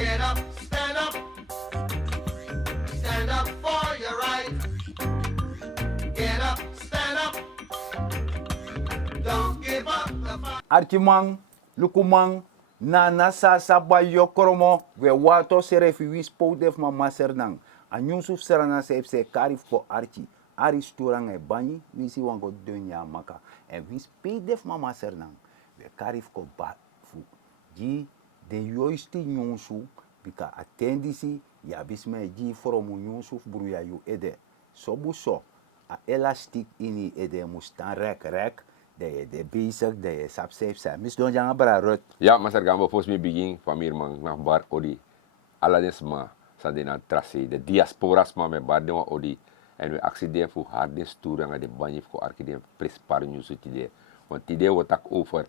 Get up, stand up. Stand up for your right. Get up, stand up. Don't give up the fight. Archimang, Lukumang, Nana Sasa Bayokoromo, we wato serefi wispo def mama sernang. A Yusuf Serana se karif ko Archie. Ari sturang e bani, wisi wango dunya maka. En wis pay def mama sernang. We karif ko ba fu. Ji de yoisti nyonsu, bika attendisi, ya bisme ji foromu Yusuf bruya yu ede. Sobu so, a elastic ini ede mustan rek. De bezig, de sap safe zijn. Mis don jang abra rot. Ja, maar er gaan we volgens mij begin van meer man naar bar odi. Allemaal maar sa de na tracé de diasporas maar met bar de odi en we accident voor harde sturen aan de banjef ko arkide prespar news het idee. Want die idee wordt ook over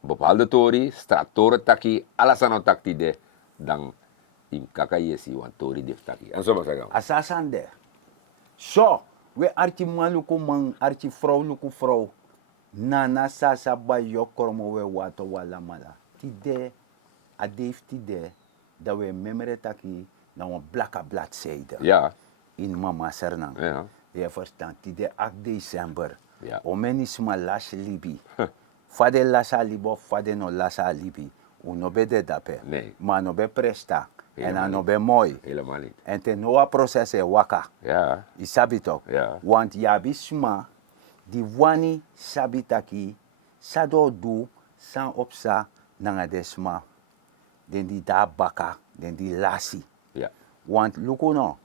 bepaalde tori, stratoren taki, alles aan tak idee dan in kakayesi want tori def taki. En zo maar zeggen. Asasande. So, we archi maluku man, archi vrouw luku vrouw. Nana sasa ba yokormo we wato wala mala. Tide, adef tide, dat we memere taki na een blakka bladzijde. Ja. In mama sernang. Ja. Je verstand, tide 8 december. Ja. Omenisma las libi. Fade lasa libo, fade no lasa libi. Uno be de dape. Nee. Maar no be presta. En Helemaal no niet. be mooi. Helemaal niet. En ten noa proces e waka. Ja. Isabi toch? Ja. Want yabisma, die wani sabitaki, sado du, san opsa, nanga desma. Den die da baka, den die lasi. Ja. Want lukuno,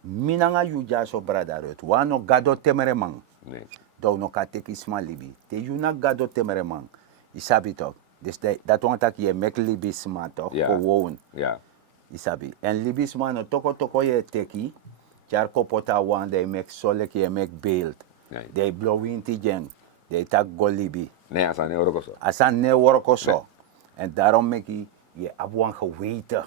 minanga yuja so bradarut, wano gado temere mang. Nee. Do no ka teki sma libi. Te yuna gado temere mang. Isabi toch? Dus dat want dat je mek libi sma toch? Ja. Gewoon. Ja. Isabi. En libi sma no toko ye teki, char kopota wan de mek solek ye mek beeld. Nee. De blowin ti jeng. De tak go libi. Nee, als aan de euro kost. Asan ne worko so. Nee. En daarom mek je abuan geweten.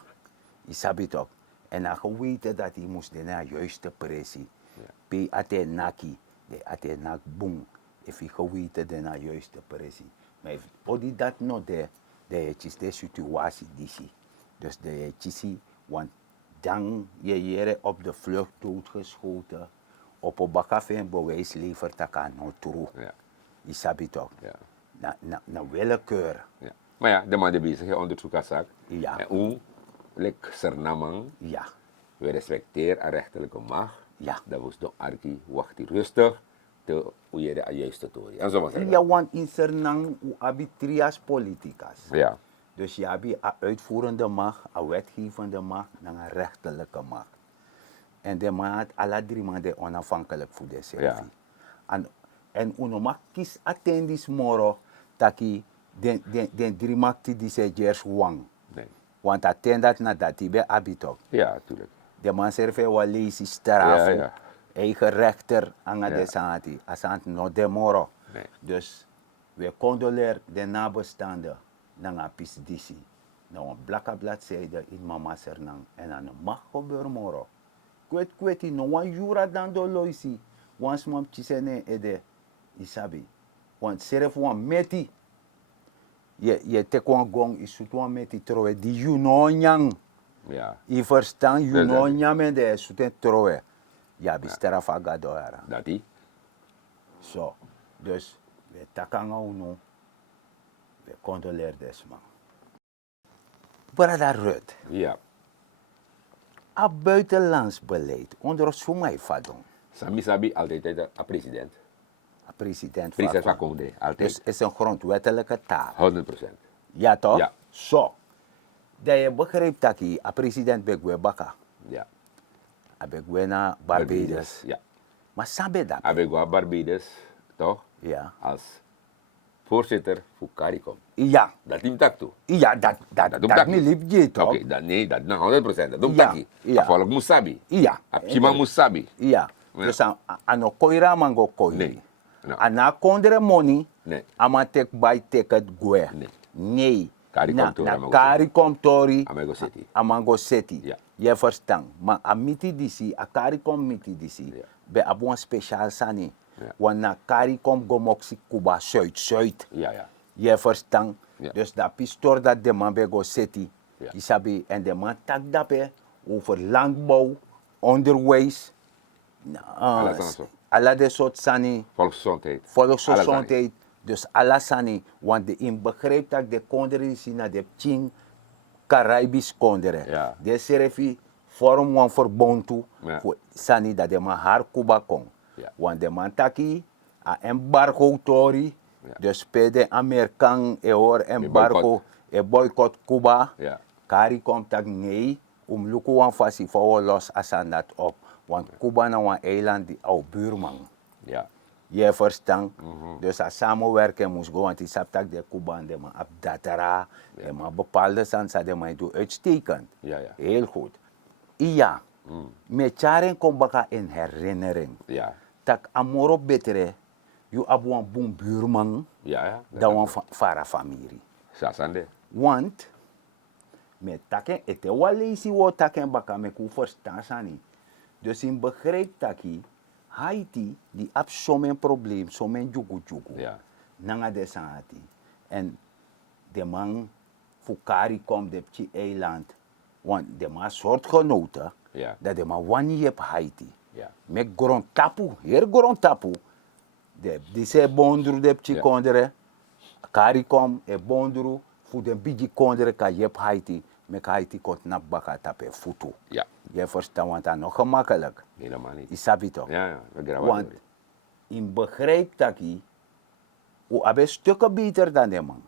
Isabi toch? En na geweten dat hij moest de na juiste pressie. Ja. Pe ate naki. De ate nak boom. If je geweten de na juiste pressie. Maar if odi dat no de chiste situatie disi. Dus de chisi, want dan je jere op de vlucht doodgeschoten. Op een bakafé en bewijs levert dat aan no true. Ja. Isabi toch? Ja. Na willekeur. Ja. Maar ja, de man die bezig is onderzoek aan zaak. Ja. En hoe, like Sernamang, Ja. we respecteren een rechterlijke macht. Ja. Dat was de arki, wacht die rustig, te hoe je de juiste tory. En zo maar zeggen. Ja, want in Sernang u abi trias politicas. Ja. Dus je hebt een uitvoerende macht, een wetgevende macht en een rechterlijke macht. En de maat, alle drie maanden onafhankelijk voor de servie. Ja. En uno mag kies attendis moro, taki den drie macht die se jers wang. Nee. Want attendat na dat die be abitok. Ja, tuurlijk. De man serve wel lezen straf. Ja, ja. Eigen rechter aan Ja. de santi. Asant no de moro. Nee. Dus we condoleer de nabestaanden naar een pisdisi. Nou een blakke bladzijde in mama Sernang. En dan mag gebeuren moro. Kweti no een jura dan do loisi. Wans mam chisene ede isabi. Want seref wan meti. Je tek wan gong isut wan meti trowe. Die you no nyang. Ja. I verstaan you Dat- no dat- nyame de suten trowe. Ja, bistera faga doara. Dat die? Zo. Dus we takanga uno. We condoleer desman. Brada Rut. Ja. A buitenlands beleid onder Sumai Fadon. Sami sabi altijd een president. A president President van Fadon. Conde. Dus Altijd. is een grondwettelijke taal. 100%. Ja toch? Ja. Zo. Dat je begrijpt dat a president begwe baka. Ja. A begwe na Barbados. Ja. Maar sabe dat? Abegua Barbados, toch? Ja. Als voorzitter voor CARICOM. Ja. Dat team tak toe. Ja, dat doe dat tak niet liep je toch? Oké, dat nee, dat na 100%. Dat doe Ja, taki. ja. Volk musabi. Ja. Apchima musabi. Ja. Ja. Dus ano koira mango koi. Nee. No. Ana kondre money. Nee. Ama tek by tek het gwe. Nee. Nee. CARICOM tori, Na Amango CARICOM tori. Amango City. Amango City. Ja. Je verstaan. Maar a miti disi, a CARICOM miti disi. Ja. Be abon speciaal sani. Ja. Want na CARICOM gomoksi Cuba Zuid. Ja, ja. Je verstaan. Ja. Dus dat pistor dat de man be go City. Ja. Isabi, en de man tak dape over landbouw, onderwijs, Alles aan zo. alle de soort sani, Volksgezondheid. volksgezondheid, dus alles sani, want de in begrijpt dat de konderen is na de Ching Caribisch konderen. Ja. De serefi vorm een verbond toe, Ja. voor sani dat de man haar Cuba kon. Ja. Want de man taki, a embargo tori, Ja. dus bij de Amerikaan embargo, boycott Cuba. Ja. Kari komt tak nee, luku wan fasi voor los asan dat op. Want Cuba na een eiland die au buurman. Ja. Je verstaan? Dus als samenwerken moest go, want die saptak de Cuba en de man op datara, de man bepaalde sansa, de man doet uitstekend. Ja, ja. Heel goed. Ja, met jaren komt baka in herinnering. Ja. Tak amoro betere, you abu een boom buurman, Ja, ja. dan een fara familie. Sasande. Want, met taken, het is wel lazy wo taken baka me ku verstaan sani. Dus in begrijp taki, Haiti, die heb zo'n probleem, zo'n jugu. Ja. Nanga de sanati. En de man fukari komt op die eiland. Want de man soortgenoten, Ja. dat de man wanneer op Haiti. Ja. Met grond tapu, hier grond tapu. Die se bondru de pchi Ja. kondere, kari kom e bondru, fu de bigi kondere ka jep Haiti, met Haiti komt na baka tape futu. Ja. Je verstaan, want dat nog gemakkelijk. Helemaal niet. Isabi toch? Ja, ja. We gaan Want in begrijp taki, u hebben stukken beter dan de man.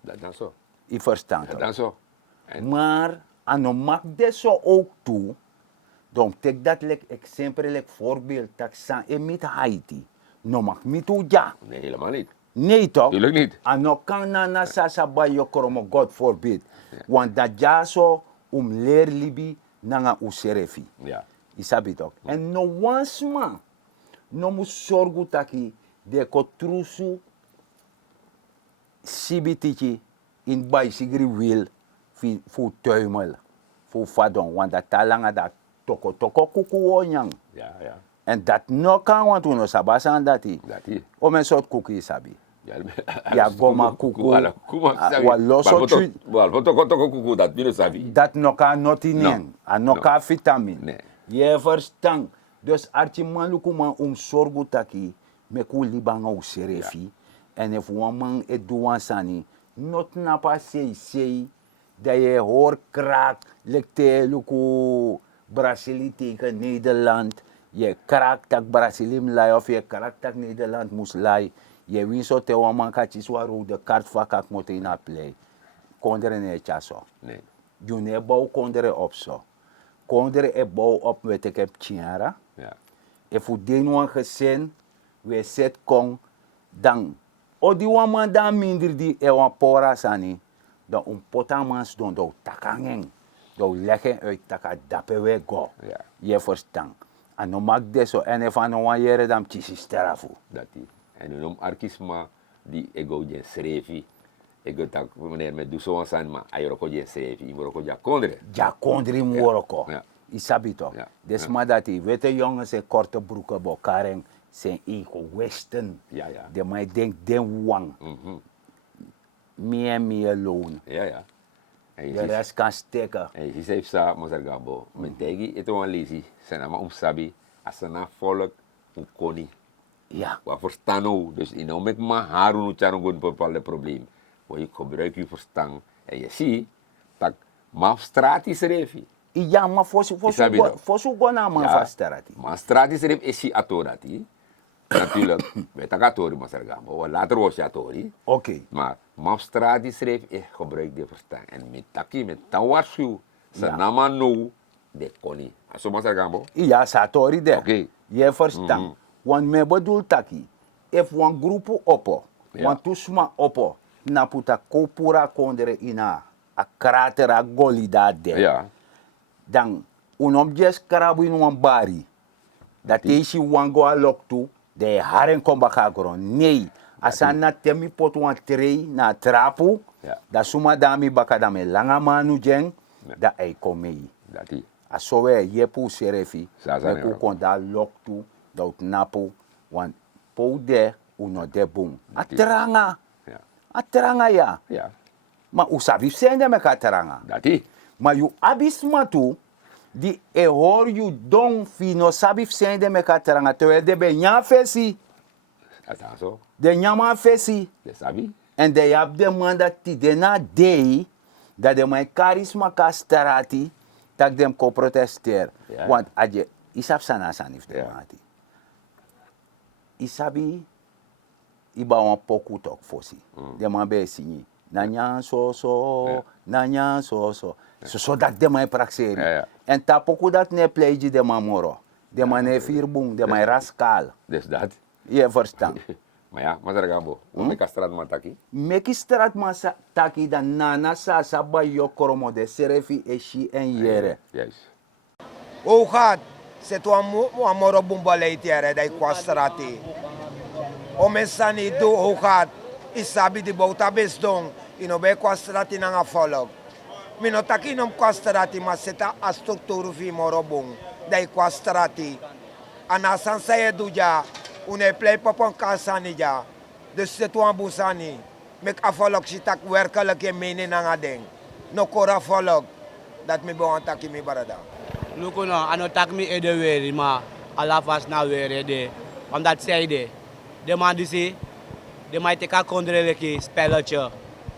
Dat dan zo. Ik verstaan Dat toch? dan zo. En Maar, ano maak de zo ook toe, dan tek dat lek exempel, lek voorbeeld, tak san e mit Haiti. No mak mi toe ja. nee, helemaal niet. Nee toch? Tuurlijk niet. Ano kan na sasa ba yo kromo, God forbid. Want dat ja zo leer libi nanga userefi. Ja. Isabi toch? En no once man, no mu sorgu taki, de ko trusu sibitiki in bicycle wheel fu tuimel, fu fadon, want dat talanga dat toko kuku wonyang. Ja, ja. En dat no kan want uno sabasan dati. Dat hier. O men sort kuku isabi. Ja, Ja, goma kuku. Ala kuma sabi. Wa loso chui. Wal toko kuku dat bino sabi. Dat no kan notineng, a no No. kan vitamin. Nee. Je verstaan. Dus arti maluku man sorgu taki, me ku libanga u serefi. En if one man e duwan sani, not napa sei, dat je hoor kraak, lekte luku Brazilië tegen Nederland. Je kraak tak Brazilië lai of je kraak tak Nederland moest lai. Je win zo te one man kachis waru de kaart vakak moet in a play. Kondere ne chaso. Nee. Je ne bouw kondere op zo. Kondere e bouw op met ik heb tiara. Ja. E fu denwan gezin, we set kong, dan. O di wan man dan minder di e wan pora sani, dan potamans don do takangeng, do leggen uit taka dape we go. Ja. Je verstaan. En no mak deso, en e van wan jere dan chisi sterafu. Dat die. En u noemt arkisma die ego je schreef. Ego tak meneer met doe zo aan maar ayoro je schreef. Imoro ja kondre. Ja kondri moroko. Ja. Isabi toch? Ja. Desma dati, weet je jongens, ze korte broeken bo karen, zijn ego westen. Ja, ja. De mij denkt den wang. Me and me alone. Ja, ja. En De rest kan steken. en je zegt sa mazargambo. Mentegi ito een lazy. Zijn allemaal sabi. Als een volk koni. Ja. Wat verstaan nou. Dus in om ik maar haru nu charo een bepaalde probleem. Waar je gebruik je verstaan. En je ziet dat maar straat is refi. Ja, maar voor Isabi toch? zo gona man vasterati. Maar straat is ref is atorati. Natuurlijk. Weet ik atori mazargambo. Later was je atori. Oké. Maar mafstraat is schreef, ik gebruik de verstaan. En met taki, met tawashu, sa Ja. nama no, de koni. Aso mas gambo? Ja, satori de. Oké. Je verstaan. Want me bedoel taki, if one grupo opo, Ja. want tusma opo, na puta kopura kondere ina a krater a golida de. Ja. Dan unom jes karabu in wan bari. Dat is wango a loktu, de haren komba kagron. Nee. Asan na temi pot wan trei na trapu, Ja. da suma dami baka dame langa manu jeng, da ay komei. Dat die. Asowe yepu serefi, Zaza meku ne, kon da loktu, da utnapu, wan pou de uno de boom. Atranga, Ja. atranga ya. Ja. Maar usabi sende me kataranga. Dati. Maar you abisma tu, die hoor you don fino sabi sende me kataranga. Terwijl de ben nya fesi, Dat is zo. de nyama fesi. Dat sabi. En de heb de man dat die de na dei, dat de mijn charisma ka starati, dat dem ko protesteer. Ja. Want adje, isap sana sanif de Ja. mati. Isabi, iba wan poku tok fosi. De man be sinyi. Nanya so so, Ja. nanya so so. So dat de man prakseri. Ja, ja. En ta poku dat ne pleji de man moro. De man ne virbung, de man raskal. Dus dat. Je verstand. Maar ja, maar daar gaan we. Hoe met straat man taki? Meki strat masa taki da nana sa saba yo koromo de serefi eshi en yere. Juist. O gaat, se tu amoro bumbaleitiere dai quastrati. O mensani do o gaat, isabi di bouta besdong, ino be quastrati nanga follow. Mino taki nom quastrati ma seta a strutturu fi morobung dai quastrati. Anasan sa eduja, une play popon kasani ja. Dus se tu ambusani, mek a follow sitak werkelijk in mene nanga ding. No kora follow, dat mi bon taki mi barada. Luko no, ano tak mi ede weri, maar alla vast na weri de. Omdat zij de man die zei, de man teka kondre leki spelletje.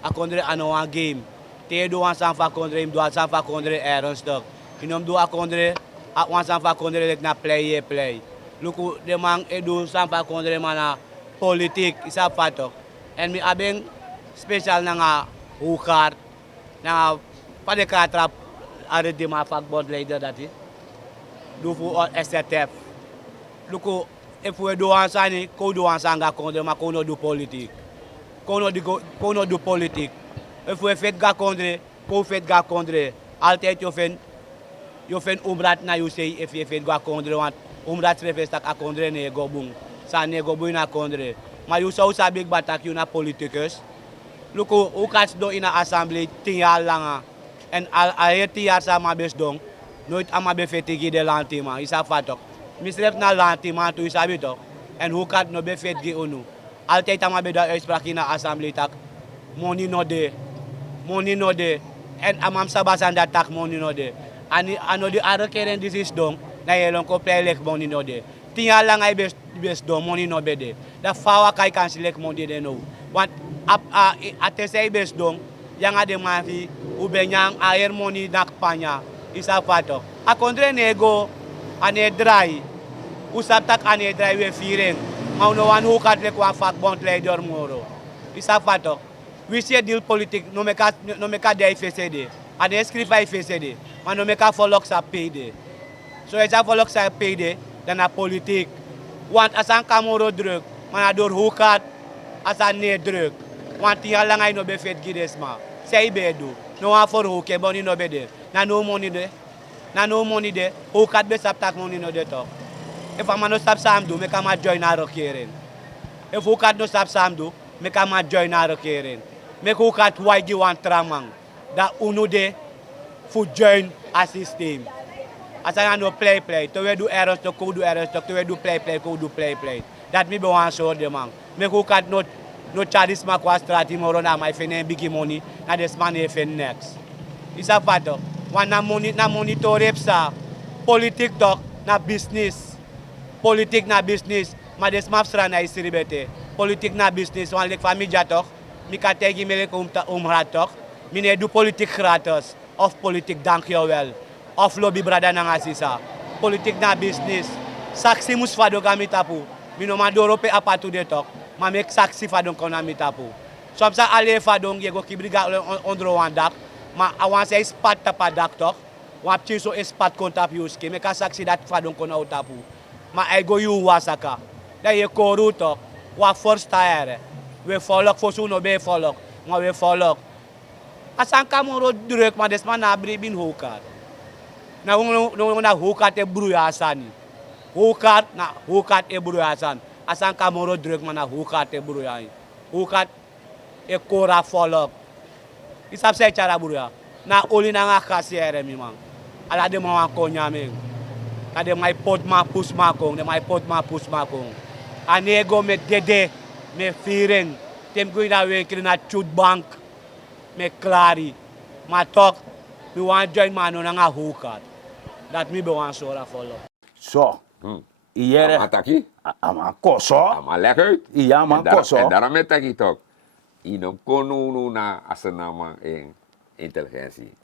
A kondre ano een game. Te do wan san fa kondre, im do san fa kondre ernstig. Inom do a kondre, a wan san fa kondre lek na play. Luko de man edo san fa kondre man na politiek, isa fatok. En mi abeng special na nga hukar, na padekatrap are de ma vakbondleider dat is. Doe voor STF. Luko, if we do ansani, ko do ansanga kondre, maar kono do politiek. Kono do politiek. If we vet ga kondre, ko vet ga kondre. Altijd je ven umrat na you say if je vet ga kondre, want umrat trefestak a kondre ne go bung. Sa ne go bung na kondre. Maar you zou sabik batak you na politicus. Luko, hoe kan do in een assemblee 10 jaar lang. En al 10 jaar sama bes dong, nooit ama be fetigi de lantima, isa fatok. Misref na lantima tu isabi toch. En hoe kan no be fetgi unu. Altijd ama be da uitspraak in een assemblee tak. Money no de. En amam sabasan dat tak money no de. Ano di andere keren disis dong, na yelon ko play lek money no de. 10 jaar lang ay bes dong, money no be de. Da fawa kai kan selek money de no. Want atesay bes dong, yang ada mafi ubenyang air money nak panya isa fato a kondre nego ane dry usap tak ane dry we firen mau no wan hukat le kwa fak bond leader moro isa fato we see deal politik no meka de FCD ane escrive FCD man no meka follow sa PD so isa follow sa PD dan a politik want asan kamoro druk man ador hukat asan ne druk want ya lang ay no be fet gidesma say bedu no one for who can money no be there. Na no money there. Na no money there. Who can be stop tak money no there talk. If a man no stop Sam do, make a man join our caring. If who can no stop Sam do, make a man join our caring. Make who can why give one tramang. That uno de for join a system. As I no play. To we do errors, to do errors, to we do play, do play. That me be one show them man. Make who can not no charisma kwa strati moro na my fene big money na this man even next. Isa fato. Wan na monitor sa politik tok na business. Politik na business. Ma des mapsra na isiribete. Politik na business wan lek familja tok. Mi ka tegi melek umrat tok. Mi ne du politik gratis. Of politik dankjewel. Of lobby brada na ngasisa. Politik na business. Saksi mus fado kami tapu. Mi no mandoro pe apatu de tok. Ma mek saksi fadong kona mitapu. Soms ale fadong yego kibriga ondro wan dak. Ma awan se spat tapa dak tok. Wap chiso spat kontap yuski. Meka saksi dat fadong kona utapu. Ma ego yu wasaka. Da ye koru tok. Wa first tire. We follow fosu no be follow. Ma we follow. Asan kamoro direk ma desman na bin hukat. Na na hukat e bruya asani. Hukat e bruya asan. Asan kamoro druk mana hukat e buru ya. Hukat e kora follow. Isap se cara buru ya. Na oli na nga kasiere mi man. Ala de mo ko nyame. Kade mai pot ma pus ma kong. Anego me dede me firen. Tem kuina we kri na chut bank. me klari. Maar toch, we want join man on a hookah. Dat me be want sora follow. So, iere, Ataki? ama koso. Maar leg uit. Ja, man, koso. En daarom met ik toch. Ino kono na asenama in intelligentie.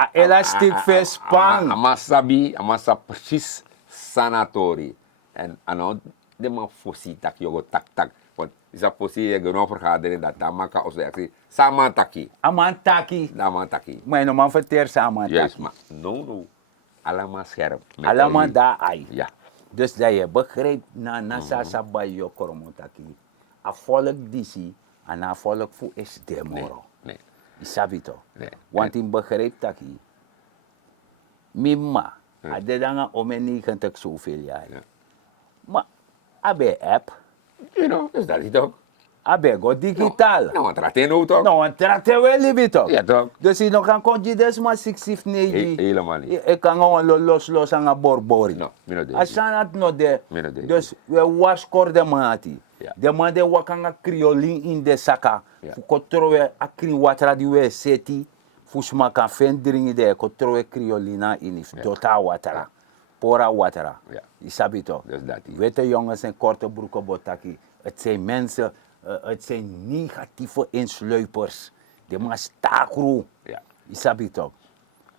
A elastic face pan. Amasabi, amasa precies sanatori. En ano, de man fossi tak yogo tak. Want is dat fossi je genoeg vergadering dat tamaka als de actie. Samantaki. Amantaki. Damantaki. Maar no man verteer samantaki. Juist, maar no. Allemaal scherp. Met Allemaal olie. daar ai. Ja. Dus dat je begrijpt na nasa bij je koromotaki. A volk disi, en a volk fu is demoro. Nee. Isabito. Nee. Want in begrijpt taki. Mimma. A de danga omeni kan tak zoveel jaar. Ja. Maar abe app. You know, dus dat is toch. Abe go digital. Nou, wat raad je nou toch? Nou, want trate wel libito. Ja toch. Dus je nog kan konji des maar 6 negi. Helemaal niet. Ik kan gewoon los aan een borbori. No, mi no de. Asan het no de. Mi no de. Dus we was korde mati. Ja. De man de wakanga kriolin in de saka. Ja. Fu kotrowe akri watra di we seti. Fu smaka fen dringi de kotrowe kriolina in dota watra. Pora watra. Ja. Isabito. Dus dat is. Weet je jongens en korte broeken botaki. Het zijn mensen, het zijn negatieve insluipers. De man stakru. Ja. Isabito.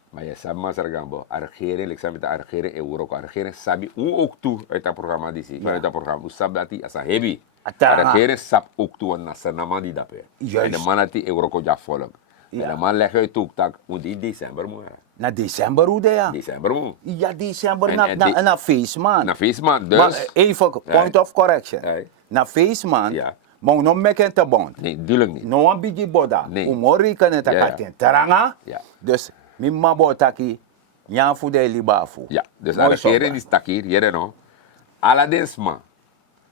Maar je sabi maar sargambo, a regering, ik sabi de regering Europa, a regering sabi ook toe uit dat programma die zie, uit dat programma, u sabi dat die as a heavy. Atara. A regering sap ook toe na sanama die dape. Juist. En de man die Europa ja volk. Ja. En de man leg uit ook tak, moet in december moet. Na december hoe de ja? December moet. Ja, december En na face man. Na feestman, dus. Maar even, point of correction. Hey. Na face man, Ja. maar no meken te bond. Nee, duidelijk niet. No one bigi boda. Nee. Umori kan het Ja, ja. akaten. Taranga. Ja. Dus, mimma botaki, nya fu de libafu. Ja, dus Mooi a regering soba. die stak hier, jere no. Aladens man.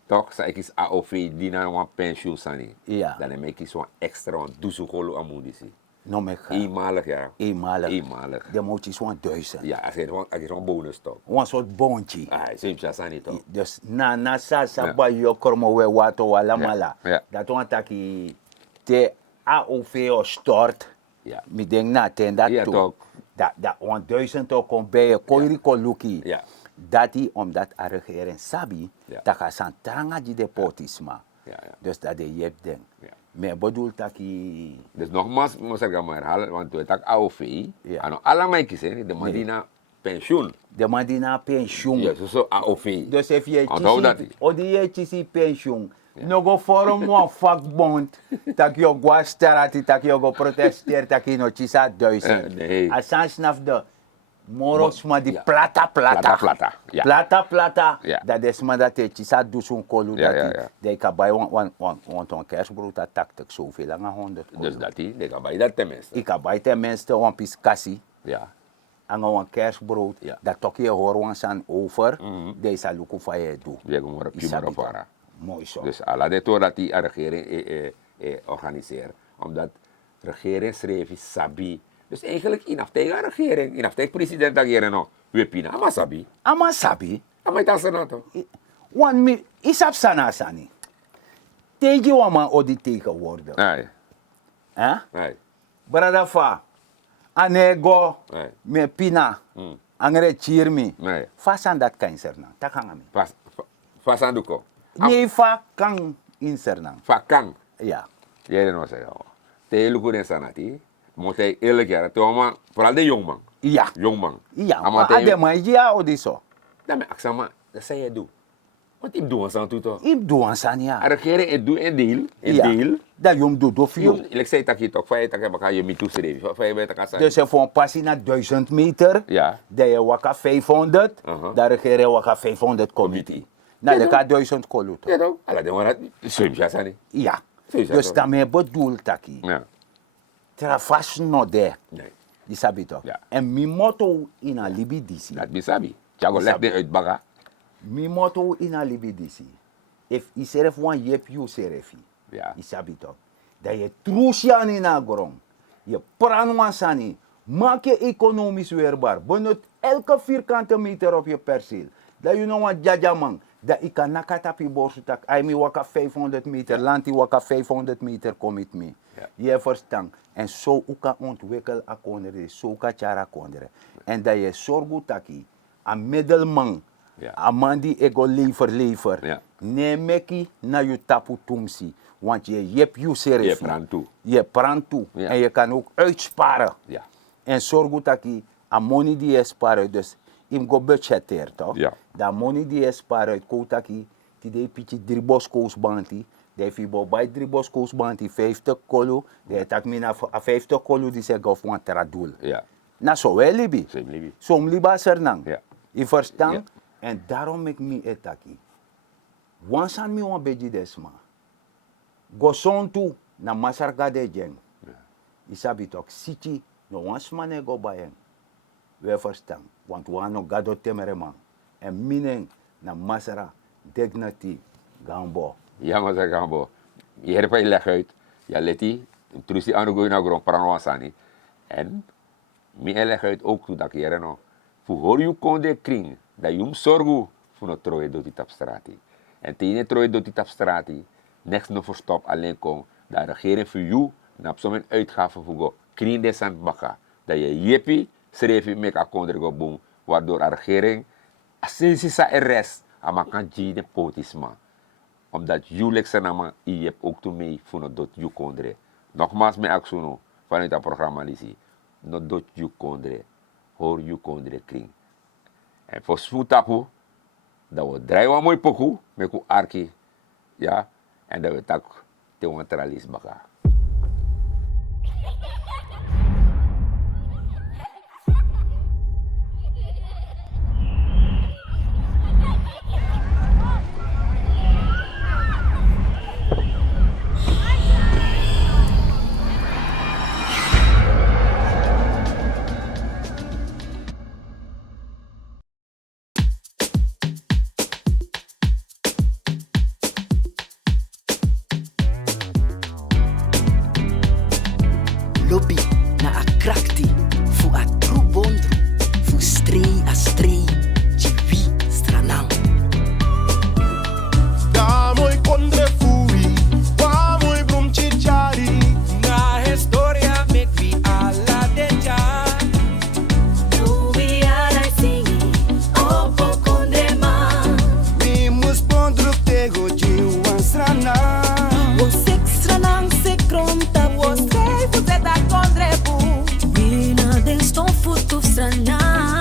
Toch, sa ik is AOV die na een pensioen sani. Ja. Dan heb ik zo'n extra, want doe zo golo amundisi. No meka. Eenmalig, ja. Eenmalig. Eenmalig. De moet je zo'n 1000. Ja, als je zo'n bonus toch. Een soort boontje. Ah, simpel als niet toch. Dus na sa Ja. ba yo kormo we wato wala mala. Ja. Dat want taki te AOV o stort. Ja. Mi denk na ten dat Ja, toe. toch. Dat 1000 ook kon bij je koiri ko luki. Ja. Dat die omdat a regering sabi Ja. dat ga san tranga di de potisma. Ja, ja. Dus dat de jep ding. Ja. Me bedoel taki Dus nogmaals, moet ik maar herhalen, want toen ik AOV, Ja. ano, alle meisjes, de man die na pensioen. de man die na pensioen. Ja, zo AOV. Dus if je Onthoud dat chisi, niet. o die je chisi pensioen, no go forum one vakbond, tak yo go starati, tak yo go protesteer, tak no chisa 1000. Nee. Asan snaf de moros ma di Ja. plata. Plata, ja. Plata. Ja. Dat is maar dat je chisa dusun kolu, Ja, dat ja, die, ja. die kan bij een kerstbrood, dat tak zoveel lang 100 Dus kolu. dat die, kan bij dat tenminste. Ik kan bij tenminste een pis kassie. Ja. En een kerstbrood, Ja. dat toch je hoor aan over, deze luku van je doet. We gaan maar op je maar op. Mooi zo. Dus alle de toer dat die regering organiseert, omdat de regering schreef is sabi. Dus eigenlijk in afteeg regering, in afteeg president dat hier no, we pina ama sabi. Ama sabi, Ama ita senato. wan mi isap sana sani. Tegen wama odi tegenwoordig. Ai, Eh? ai, Brada fa, anego, ai. me pina, angre chirmi. Nee. Fasan dat kan serna, takangami. Fasanduko. Nee fa kan inserna. Fakang. Ja. Jij no zeggen. Te luku den sanati. Moet hij eerlijk jaren, maar vooral de jongman. Ja. Jongman. Ja, Ama maar te, adema ja odi so. dan me aksama, dat zei je doe. Wat ik doe aan zo'n toeto. Im doan sani A ja. regering het doe een deal, Ja. deal. Dat jom do fio. Ik zei dat je toch, van je tak heb je me toeschreven. Van je weet dat Dus er voor een passie naar 1000 meter. Ja. Dat je waka 500. Daar regeren waka 500 committee. Committee. Nou, Ja, dat gaat 1000 koluto. Ja toch? Alla de man, zo'n jas aan. Ja. Zo Dus toch? daarmee bedoel taki. Ja. Trafas no de. Nee. Die sabi toch? Ja. En mi motto in a libidisi. Dat bisabi. Tiago leg de uit baga. Mi motto in a libidisi. If i seref wan yep you serefi. Ja. I sabi toch? Dat je trusian in a grond. Je pran sani. Maak je economisch weerbaar. Benut elke vierkante meter op je perceel. Dat je nou wat jajaman. dat ik kan nakatapi borsutak. Ai mi waka 500 meter, lanti waka 500 meter commit me. Ja. Je verstand. En zo uka ontwikkel akondere, zo ka chara kondere. En dat je zorgu taki, een middelman, Ja. een man die ego lever. Ja. Nemeki na je tapu tumsi. Want je hebt je serie. Je prant toe. Je prant toe. Ja. En je kan ook uitsparen. Ja. En zorgu taki, a money die je sparen, dus im go budgeteer toch? Ja. Dat money die je sparen, koutaki, die de pichi 3 boskoos banti, de fibo bij 3 boskoos banti 50 kolo, de tak mina 50 kolo die se gof wan tradul. Ja. Na zo wel libi. Same libi. Som liba sernang. Ja. Je verstaan? Ja. En daarom ik mi etaki. Wansan mi wan beji desma. Goson tu na masarga de jeng. Isabi tok siti no wansmane go bayen. We verstaan. Want we no gado temere man. En minen na masara dignity gambo. Ja, maar zeg gambo. Je hebt je leg uit. Ja, leti. Trusi aan de naar grond paranoasani. En mi leg uit ook toe dat je no. Voor hoor je kon de kring. Dat je zorgu voor no troje door die tapstrati. En tegen troje door die tapstrati. Niks no verstop alleen kon. Dat regering voor jou. Na zo'n uitgave voor go. Kring de sant baka. Dat je jepi. Schreef je met akonder go boom. Waardoor de regering. Asensi sa rest. Ama kan je de potisma. Omdat jullie zijn je hebt ook toe mee voor dat je kondre. Nogmaals met actie vanuit dat programma die no dat je kondre. Hoor je kondre kring. En voor spoetapu dat we draaien mooi poku met ku arki. Ja. En dat we tak te wantralis baka. Lobby na a krakti fu a tru bondru fu strei a strei jivi stranang. Da moi kondre fui, wa moi brum chichari. Na historia met vi alla deja. Nu vi alla singi, opo kondre man. Mi mus bondru tego jiwan strana. O sek stranang se kronta, o strei fuze da kondre bu. Vina den ston futu stranang.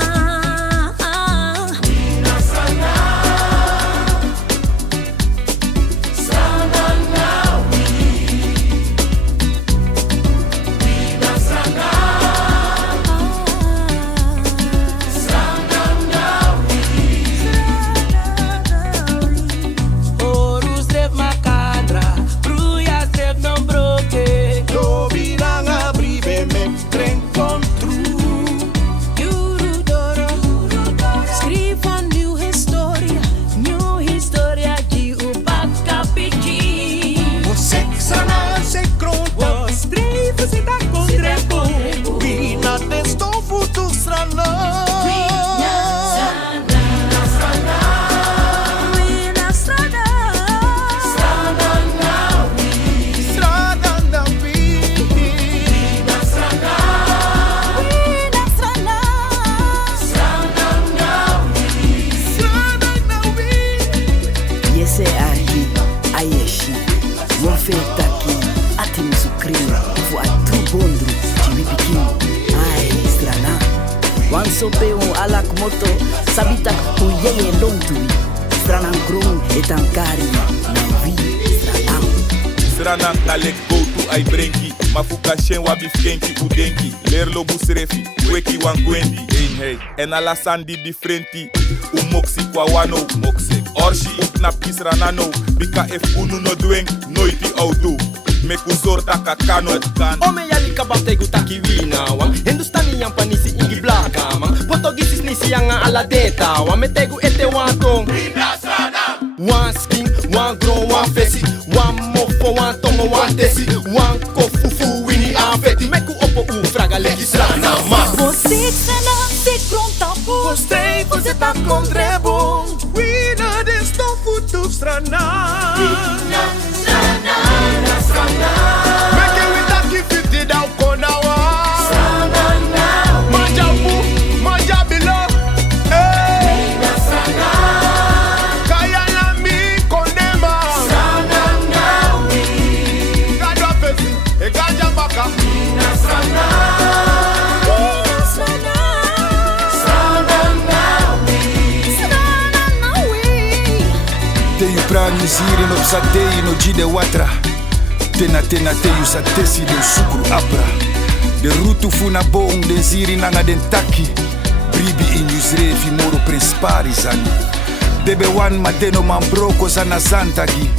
Horus drev macadra, brujas drev non broke. Do viranga bribe me tren contru. Jurudoro, skriv een nieuw historia die upaka piki. O sexana se kronta, o streven se da kondrepo. Vina testo futu strana. Strana na vi. Strana na vi. Yese ahi ayeshi. Mon fe taki ati musukrini fu a tru bondru jivi bikin. Ai stranang. Wan sope un alak moto sabita ku yeye lontui. Stranang grong etankari na vi stranang. Srana talek go to ai brenki mafuka shen wa bifkenki udenki lerlo busrefi weki wan gwendi hey en ala sandi differenti umoksi kwa wano moxe orshi upnap kisranano bika ef unu no dweng noiti auto meku sorta kakano kan Ome yali kabategu taki wina wang Hindustani yang panisi ingi blaka mang Portugisi nisi yang ala deta wang Metegu ete wantong Wan skin, wan gro, wan fesi Wan mofo, wan tongo, wan tesi Wan kofufu wini afeti Meku opo u fraga leki strana ma Você sana se kronta bu. Gostei, você tá com drebo Wina de stop Ora New Zealand op satei no G de Watra. Tena te yusa tesi de sukru abra. De rutu funa boong de ziri nanga den taki. Bribi in Yusrefi moro prespari zani. Debe wan madeno man broko zana zantagi.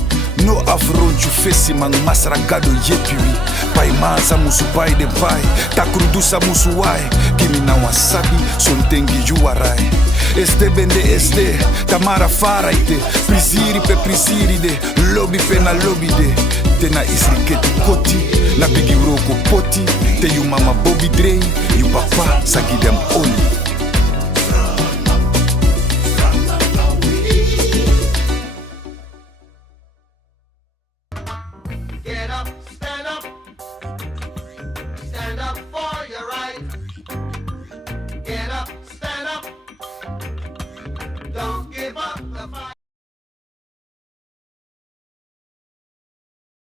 No afronchu fesi man masragado yepiwi. Pai mansa musu pai de pai. Takrudusa musu wai. Kimi na wasabi sontengi juarai. Este bende este, tamara faraite. Prisiri pe prisiri de, lobby pe na lobby de. Tena isriketi koti, na bigi roko poti. Te yu mama Bobby Dre, yu papa sagidem oli.